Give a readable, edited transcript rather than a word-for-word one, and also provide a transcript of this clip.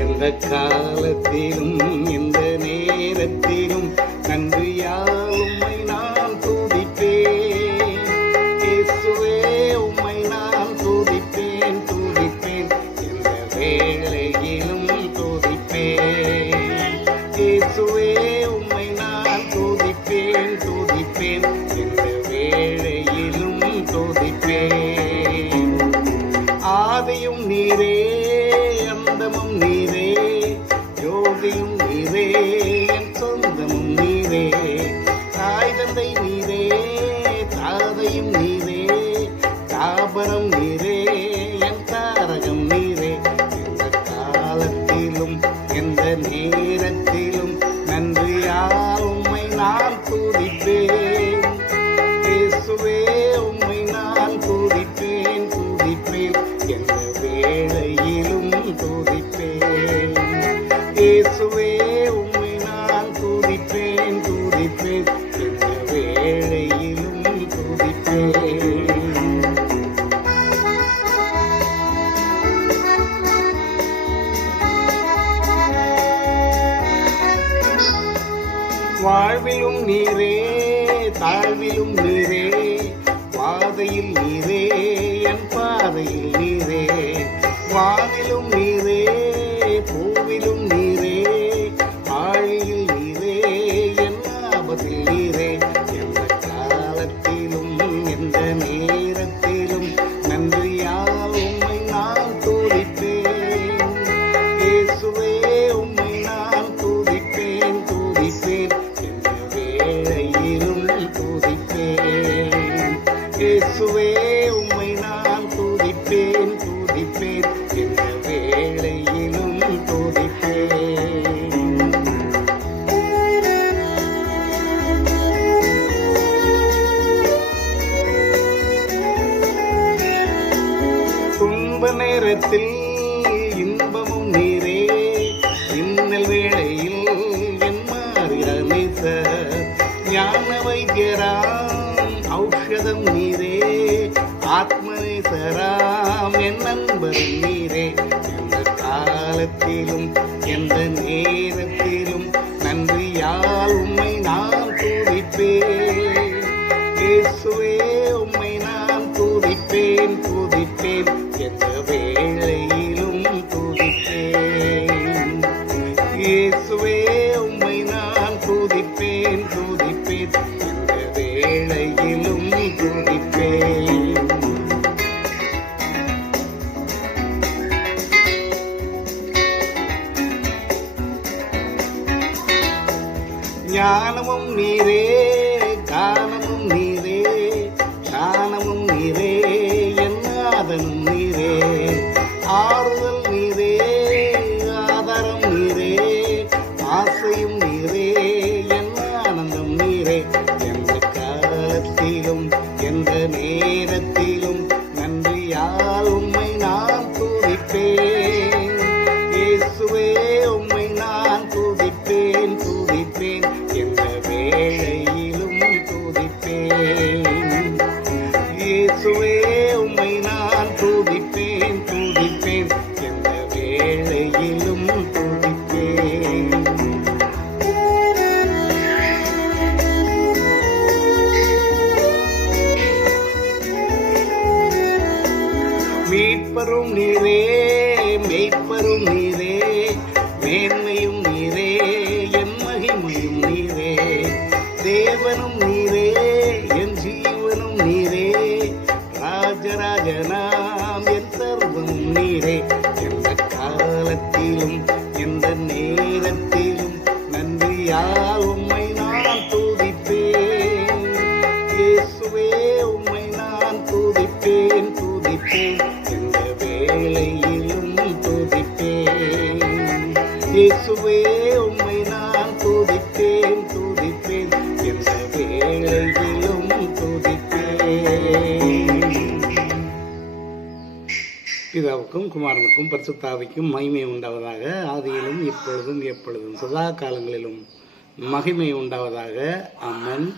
எந்த காலத்திலும் எந்த நேரத்திலும் நன்றியால் உம்மை நான் துதிப்பேன். இயேசுவே உம்மை நான் துதிப்பேன் துதிப்பேன், எந்த வேளையிலும் துதிப்பேன். இயேசுவே உம்மை நான் துதிப்பேன் துதிப்பேன், எந்த வேளையிலும் துதிப்பேன். ஆதியும் நீரே அந்தமும் நீரே, யோகியும் நீரே என் சொந்தமும் நீரே. தாய் தந்தை நீரே தாதையும் நீரே, தாபரம் நீரே என் தாரகம் நீரே. எந்த காலத்திலும் எந்த நேரத்திலும் நன்றியால் உம்மை நான் துதிப்பேன். இயேசுவே உம்மை நான் துதிப்பேன் துதிப்பேன், எந்த வேளையிலும் துதிப்பேன். இயேசுவே உம்மை நான் துதிப்பேன் துதிப்பேன், எந்த வேளையிலும் துதிப்பேன். வாழ்விலும் நீரே தாழ்விலும் நீரே, பாதையில் நீரே என் பாதையில் நீரே. வானிலும் நீரே பூவிலும் நீரே, ஆழியில் நீரே என் ஆபத்தில் நீரே. எந்த காலத்திலும் எந்த நேரத்திலும் நன்றியால் உம்மை நான் துதிப்பேன். இயேசுவே உம்மை நான் துதிப்பேன் துதிப்பேன், எந்த வேளையிலும் துதிப்பேன். இயேசுவே உம்மை நான் துதிப்பேன் துதிப்பேன், எந்த வேளையிலும் துதிப்பேன். துன்ப நேரத்தில் இன்பமும் நீரே, இன்னல் வேளையில் என் மாறிட நேசர். ஞான வைத்தியராம் ஔஷதம் நீரே, ஆத்மநேசராம் என் நண்பரும் நீரே. எந்த காலத்திலும் எந்த நேரத்திலும் நன்றியால் உம்மை நான் துதிப்பேன். இயேசுவே உம்மை நான் துதிப்பேன் துதிப்பேன், எந்த வேளையிலும் துதிப்பேன். இயேசுவே உம்மை நான் துதிப்பேன் துதிப்பேன், எந்த வேளையிலும் துதிப்பேன். ஞானமும் நீரே கானமும் நீரே, ஞானமும் நீரே என் நாதனும் நீரே. ஆறுதல் நீரே ஆதாரம் நீரே, ஆசையும் நீரே என் ஆனந்தம் நீரே. எந்த காலத்திலும் எந்த நேரத்திலும் நன்றியால் உம்மை நான் துதிப்பேன். இயேசுவே உம்மை நான் துதிப்பேன் துதிப்பேன், எந்த வேளையிலும் துதிப்பேன். இயேசுவே உம்மை நான் துதிப்பேன் துதிப்பேன், எந்த வேளையிலும் துதிப்பேன். மீட்பரும் நீரே மெய்ப்பரும் நீரே, மேன்மையும் நீரே என் மகிமையும் நீரே. தேவனும் நீரே என் ஜீவனும் நீரே, ராஜராஜனாம் என் சர்வமும் நீரே. எந்த காலத்திலும் எந்த நேரத்திலும் நன்றியால் உம்மை நான் துதிப்பேன். இயேசுவே உம்மை நான் துதிப்பேன் துதிப்பேன், எந்த வேளையிலும் துதிப்பேன். இயேசுவே உம்மை நான் துதிப்பேன் துதிப்பேன், எந்த வேளையிலும் துதிப்பேன். பிதாவும் பிதாவுக்கும் குமாரனுக்கும் பரிசுத்தாவிக்கும் மகிமை உண்டாவதாக. ஆதியிலும் இப்பொழுதும் எப்பொழுதும் சதா காலங்களிலும் மகிமை உண்டாவதாக. ஆமென்.